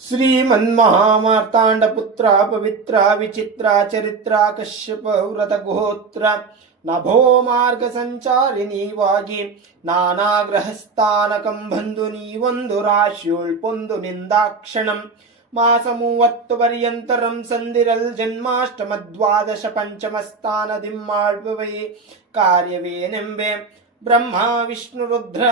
ಶ್ರೀಮನ್ಮಹಾಮಾರ್ತಾಂಡಪುತ್ರ ಪವಿತ್ರ ವಿಚಿತ್ರ ಚರಿತ್ರ ಕಶ್ಯಪ ವ್ರತ ಗೋತ್ರ ನಭೋ ಮಾರ್ಗ ಸಂಚಾರಿನೀವಾಗಿ ನಾನಾ ಗ್ರಹಸ್ಥಾನಕಂ ಬಂದು ನೀವೊಂದು ರಾಶಿಯುಳ್ಪೊಂದು ನಿಂದಾಕ್ಷಣಂ ಮಾಸ ಮೂವತ್ತು ಪರ್ಯಂತರಂ ಸಂದಿರಲ್ ಜನ್ಮಾಷ್ಟಮ ದ್ವಾದಶ ಪಂಚಮ ಸ್ಥಾನದಿಮ್ಮಾಳ್ವೈ ಕಾರ್ಯವೇನೆಂಬೆ ಬ್ರಹ್ಮ ವಿಷ್ಣು ರುದ್ರ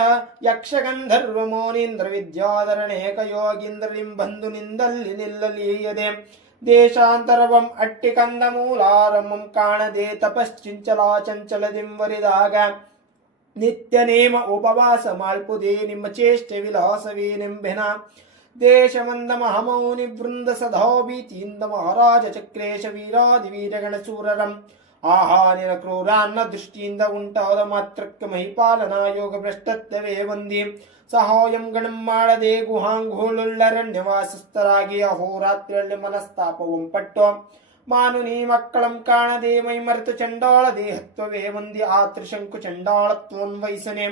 ಯಕ್ಷ ಗಂಧರ್ವ ಮೋನೀಂದ್ರ ವಿದ್ಯಾಧರಣೇಕ ಯೋಗೀಂದ್ರಲಿಂ ಬಂದು ನಿಂದಲ್ಲಿ ನಿಲ್ಲಲೀಯದೆ ದೇಶಾಂತರವಂ ಅಟ್ಟಿ ಕಂದ ಮೂಲಾರಮಂ ಕಾಣದೆ ತಪಶ್ಚಿಂಚಲಾಚಂಚಲದಿಂ ವರಿದಾಗ ನಿತ್ಯ ನೇಮ ಉಪವಾಸ ಮಾಲ್ಪುದೇ ನಿಮ್ಮ ಚೇಷ್ಟೆ ವಿಲಾಸವೇನೆಂಬೆನ ದೇಶವಂದ ಮಹಮೌನಿ ವೃಂದ ಸದಾ ಭೀತಿಯಿಂದ ಮಹಾರಾಜ ಚಕ್ರೇಶ ವೀರಾದಿ ವೀರಗಣ ಸೂರರಂ ಆಹಾನಿನ ಕ್ರೂರಾನ್ನ ದೃಷ್ಟಿಯಿಂದ ಉಂಟಾದ ಮಾತ್ರಕ್ಕೆ ಮಹಿಪಾಲನಾ ಯೋಗ ಭ್ರಷ್ಟತ್ವವೇ ಒಂದಿ ಸಹಾಯಂ ಗಣಂ ಮಾಡದೆ ಗುಹಾಂಘೋಳುಳ್ಳರಣ್ಯವಾಸಸ್ಥರಾಗಿ ಅಹೋರಾತ್ರಿಯಲ್ಲಿ ಮನಸ್ತಾಪವಂ ಪಟ್ಟು ಮಾನು ನೀ ಮಕ್ಕಳಂ ಕಾಣದೆ ಮೈ ಮರೆತು ಚಂಡಾಳ ದೇಹತ್ವವೇ ಒಂದಿ ಆ ತ್ರಿಶಂಕು ಚಂಡಾಳತ್ವಂ ವಹಿಸನೆ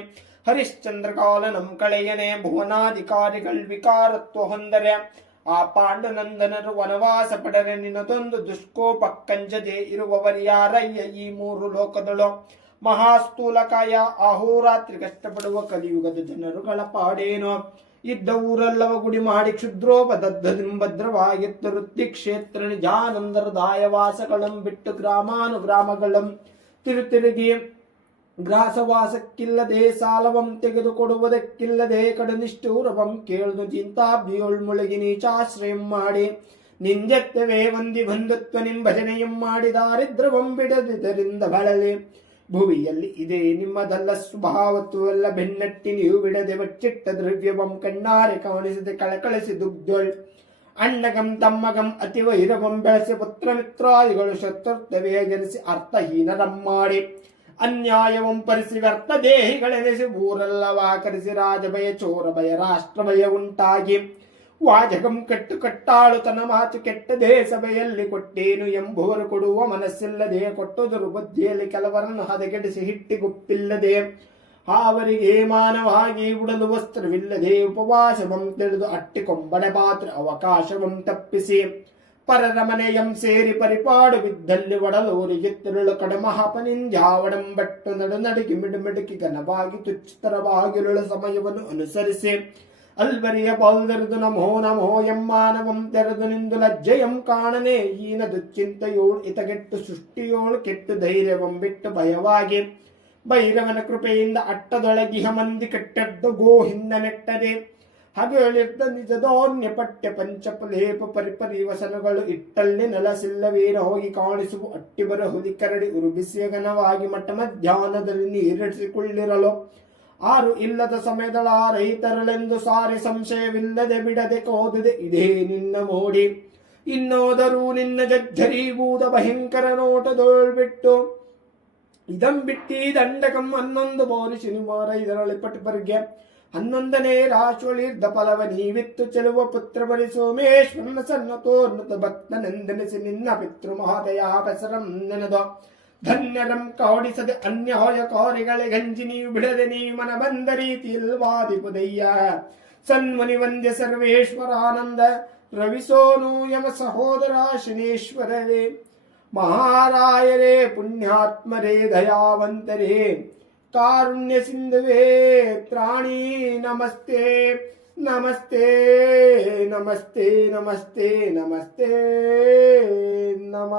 ಹರಿಶ್ಚಂದ್ರ ಕಾಲನಂ ಕಳೆಯನೆ ಭುವನಾಧಿಕಾರಿಗಳ್ ವಿಕಾರತ್ವ ಹೊಂದರೆ ಆ ಪಾಂಡುನಂದನರು ವನವಾಸ ಪಡರೆ ನಿನ್ನದೊಂದು ದುಷ್ಕೋಪ ಕಂಜದೆ ಇರುವವರ್ಯಾರಯ್ಯ ಈ ಮೂರು ಲೋಕದಳು? ಮಹಾಸ್ಥೂಲಕಾಯ ಅಹೋರಾತ್ರಿ ಕಷ್ಟಪಡುವ ಕಲಿಯುಗದ ಜನರುಗಳ ಪಾಡೇನೋ? ಇದ್ದ ಊರಲ್ಲವ ಗುಡಿ ಮಾಡಿ ಕ್ಷುದ್ರೋಪದದ್ಧದಿಂಭದ್ರವಾಗಿತ್ತು ವೃತ್ತಿ ಕ್ಷೇತ್ರ ನಿಜಾನಂದರ ದಾಯವಾಸಗಳಂ ಬಿಟ್ಟು ಗ್ರಾಮಾನುಗ್ರಾಮಗಳಂ ತಿರುತಿರುಗಿ ಗ್ರಾಸವಾಸಕ್ಕಿಲ್ಲದೆ ಸಾಲವಂ ತೆಗೆದುಕೊಡುವುದಕ್ಕಿಲ್ಲದೆ ಕಡನಿಷ್ಠೂರವಂ ಕೇಳ್ದು ಚಿಂತಾಬ್ದಿಯೊಳ್ ಮುಳುಗಿ ನೀಚಾಶ್ರಯಂ ಮಾಡಿ. ನಿಂಜತ್ವವೇ ವಂದಿ ಬಂಧುತ್ವ ನಿಂಭಜನೆಯಂ ಮಾಡಿ ದಾರಿದ್ರವಂ ಬಿಡದಿದರಿಂದ ಬಳಲಿ. ಭುವಿಯಲ್ಲಿ ಇದೆ ನಿಮ್ಮದಲ್ಲ ಸ್ವಭಾವತ್ವಲ್ಲ ಬೆನ್ನಟ್ಟಿ ನೀವು ಬಿಡದೆ ಬಚ್ಚಿಟ್ಟ ದ್ರವ್ಯವಂ ಕಣ್ಣಾರೆ ಕಾಣಿಸದೆ ಕಳಕಳಿಸಿ ದುಗ್ಧೊಳ್ ಅಣ್ಣಗಂ ತಮ್ಮಗಂ ಅತಿ ವೈರವಂ ಬೆಳೆಸಿ ಪುತ್ರ ಮಿತ್ರಾದಿಗಳು ಶತ್ರುತ್ವವೇ ಜನಿಸಿ ಅರ್ಥಹೀನರಂ ಮಾಡಿ. ಅನ್ಯಾಯವಂ ಪರಿಸಿ ವ್ಯರ್ಥ ದೇಹಿಗಳೆನಿಸಿ ಊರಲ್ಲವಾಕರಿಸಿ ರಾಜಭಯ, ಚೋರಭಯ, ರಾಷ್ಟ್ರಭಯ ರಾಷ್ಟ್ರ ಉಂಟಾಗಿ. ವಾಜಗಂ ಕಟ್ಟು ಕಟ್ಟಾಳು ತನ್ನ ಮಾತು ಕೆಟ್ಟದೇ ಸಭೆಯಲ್ಲಿ ಕೊಟ್ಟೇನು ಎಂಬುವರು ಕೊಡುವ ಮನಸ್ಸಿಲ್ಲದೆ ಕೊಟ್ಟು ದುರ್ಬುದ್ಧಿಯಲ್ಲಿ ಕೆಲವರನ್ನು ಹದಗೆಡಿಸಿ ಹಿಟ್ಟಿಗುಪ್ಪಿಲ್ಲದೆ. ಅವರಿಗೆ ಮಾನವಾಗಿ ಉಡಲು ವಸ್ತ್ರವಿಲ್ಲದೆ ಉಪವಾಸವಂ ತಿಳಿದು ಅಟ್ಟಿಕೊಂಬಡೆ ಪಾತ್ರ ಅವಕಾಶವಂ ತಪ್ಪಿಸಿ. ಪರರ ಮನೆಯಂ ಸೇರಿ ಪರಿಪಾಡುವಿದ್ದಲ್ಲಿ ಒಡಲೂರಿಗೆ ತಿರುಳು ಕಡಮಹಾಪನಿಂಜಾವಡಂ ಬಟ್ಟು ನಡು ನಡುಗಿ ಮಿಡು ಮಿಡುಕಿ ಘನವಾಗಿ ತುಚ್ಛತರವಾಗಿರುಳ ಸಮಯವನ್ನು ಅನುಸರಿಸಿ ಅಲ್ಬರಿಯ ಪೌದರದು ನಮೋ ನಮೋ ಎಮ್ಮಾನವಂ ತೆರೆದು ನಿಂದು ಲಜ್ಜೆಯಂ ಕಾಣನೆ ಈನದು ಚಿಂತೆಯೋಳು ಇತಗೆಟ್ಟು ಸೃಷ್ಟಿಯೋಳು ಕೆಟ್ಟು ಧೈರ್ಯವಂ ಬಿಟ್ಟು ಭಯವಾಗಿ ಭೈರವನ ಕೃಪೆಯಿಂದ ಅಟ್ಟದೊಳಗಿಹ ಮಂದಿ ಕಟ್ಟದ್ದು ಗೋಹಿಂದ ನೆಟ್ಟದೆ ಹಗಲಿರ್ದ ನಿಜದೋನ್ಯ ಪಠ್ಯ ಪಂಚಪಲೇಪ ಪರಿಪರಿ ವಸನಗಳು ಇಟ್ಟಲ್ಲಿ ನಲಸಿಲ್ಲವೀರ ಹೋಗಿ ಕಾಣಿಸು ಅಟ್ಟಿಬರ ಹುಲಿ ಕರಡಿ ಉರುಬಿಸಿಯ ಘನವಾಗಿ ಮಟ್ಟ ಮಧ್ಯಾಹ್ನದಲ್ಲಿ ನೀರಿಸಿಕೊಳ್ಳಿರಲು ಆರು ಇಲ್ಲದ ಸಮಯದಳ ರೈತರಳೆಂದು ಸಾರಿ ಸಂಶಯವಿಲ್ಲದೆ ಬಿಡದೆ ಕೋದಿದೆ, ಇದೇ ನಿನ್ನ ಮೋಡಿ. ಇನ್ನೋದರೂ ನಿನ್ನ ಜಜ್ಜರೀಭೂತ ಭಯಂಕರ ನೋಟದೋಳ್ಬಿಟ್ಟು ಇದಂ ಬಿಟ್ಟಿ ದಂಡಕಂ ಹನ್ನೊಂದು ಬೋರಿ ಶನಿವಾರ ಇದರಳಿ ಪಟಿಪರ್ಗೆ ಹನ್ನೊಂದನೇ ರಾಶೋಳಿರ್ದ ಫಲವ ನೀವಿತ್ತು ಚೆಲುವ ಪುತ್ರ ಬರಿ ಸೋಮೇಶ್ವರನ ಸನ್ನತೋನ್ನತ ಭಕ್ತನೆಂದೆನಿಸಿ ನಿನ್ನ ಪಿತೃ ಮಹೋದಯ ನೆನೆದ. ಧನ್ಯರಂ ಕೌಡಿಸದೆ ಅನ್ಯ ಹೋಯ ಕೋರಿಗಳೇ ಗಂಜಿ ನೀವು ಬಿಡದೆ ನೀವು ಮನ ಬಂದ ರೀತಿಯಲ್ವಾದಿಪುದಯ್ಯ ಸನ್ಮುನಿ ವಂದ್ಯ ಸರ್ವೇಶ್ವರಾನಂದ ರವಿಸೋನು ಯಮ ಸಹೋದರ ಶನೇಶ್ವರರೇ. ಮಹಾರಾಯರೇ, ಪುಣ್ಯಾತ್ಮರೇ, ದಯಾವಂತರೇ. కారుణ్య సింధువే త్రాణి నమస్తే నమస్తే నమస్తే నమస్తే నమస్తే నమ.